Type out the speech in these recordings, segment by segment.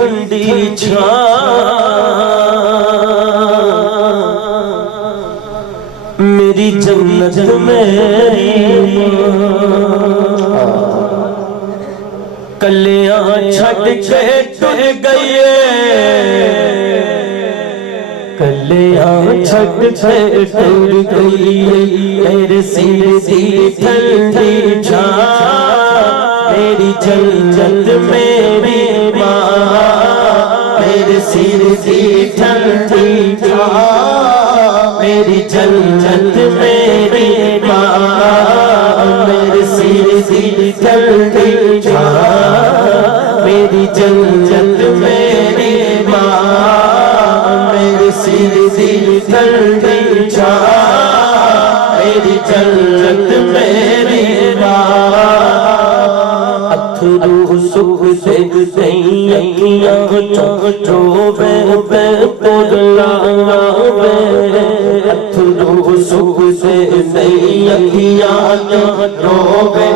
ठंडी छां मेरी जन्नत मेरी कलियां छड़ के टुर गई कलियां छड़ के टुर गई मेरे सिर दी ठंडी छां मेरी जन्नत मेरी मां मेरे सिर दी ठंडी छां मेरी जन्नत मेरी मां मेरे सिर दी ठंडी छां मेरी जन्नत मेरी मां मेरे सिर दी ठंडी छां मेरी जन्नत मेरी मां अथरू सुख से अखियां रोवे पुरलावे अथरू सुख से अखियां रोवे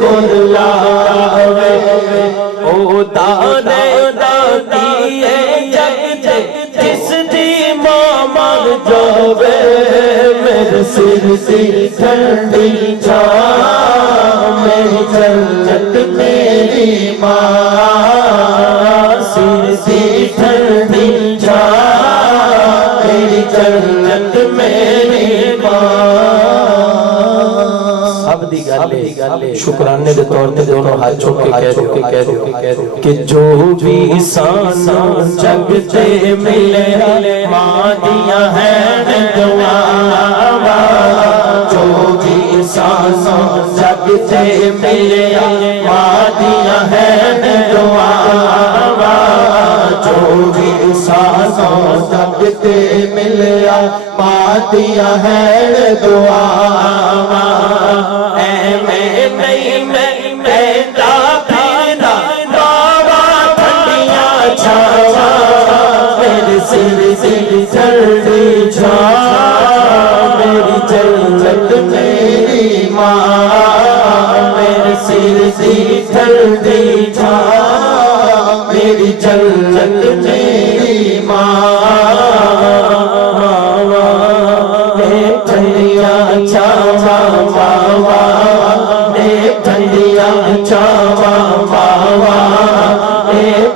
पुरलावे ओ दाने दाती जग जिस दी मां मर जावे मेरे सिर दी ठंडी छां मेरी जन्नत मेरी मां सिर दी ठंडी छां मेरी जन्नत मेरी मां सब दी गल शुक्राने दे तौर ते दोनों हाथ चुक के कह दियो कि जो भी साना जग ते मिले मां दियां हैं दुआवां जो भी साना जग ते मिले मां दियां हैं दुआवां जो भी साना जग ते मिले मां दियां हैं दुआवां ठंडी छां मेरी जन्नत मेरी मां मेरे सिर दी ठंडी छां मेरी जन्नत मेरी मां ठंडियां छावां मावा ठंडियां छावां मावा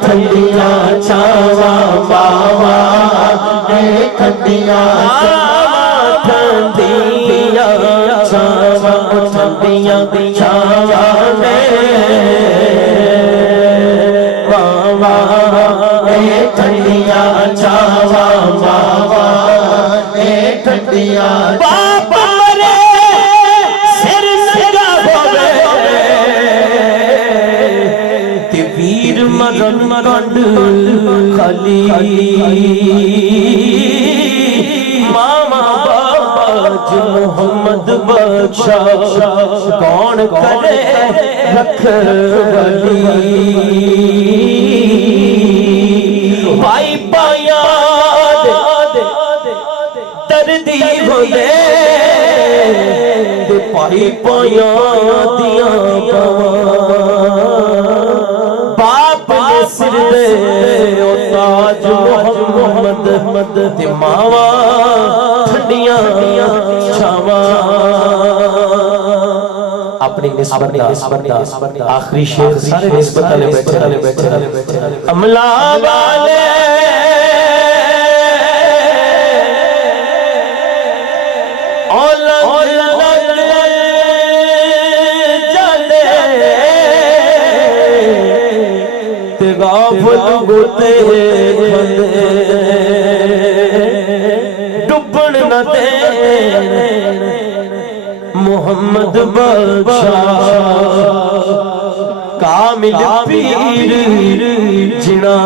ठंडियां छावां मावा ठंडियां ठंडियां छावां ठंडियां छावां मावा ठंडियां छावां मावा ठंडियां बाबा रे सिर नंगा होवे ते वीर मरण कंड खाली मामा बाज मोहम्मद बख्शा कौन करे रखवाली भाई पाया दर्दी होंदे ते भाई पाया दियां बाप दे सिर दे ओ ताज मोहम्मद ते मावा ठंडियां छावां अपनी निस्बत आखिरी शेर सारे निस्बत वाले बैठे अमला वाले डुबन न दे मोहम्मद बख्शा कामिल पीर जिना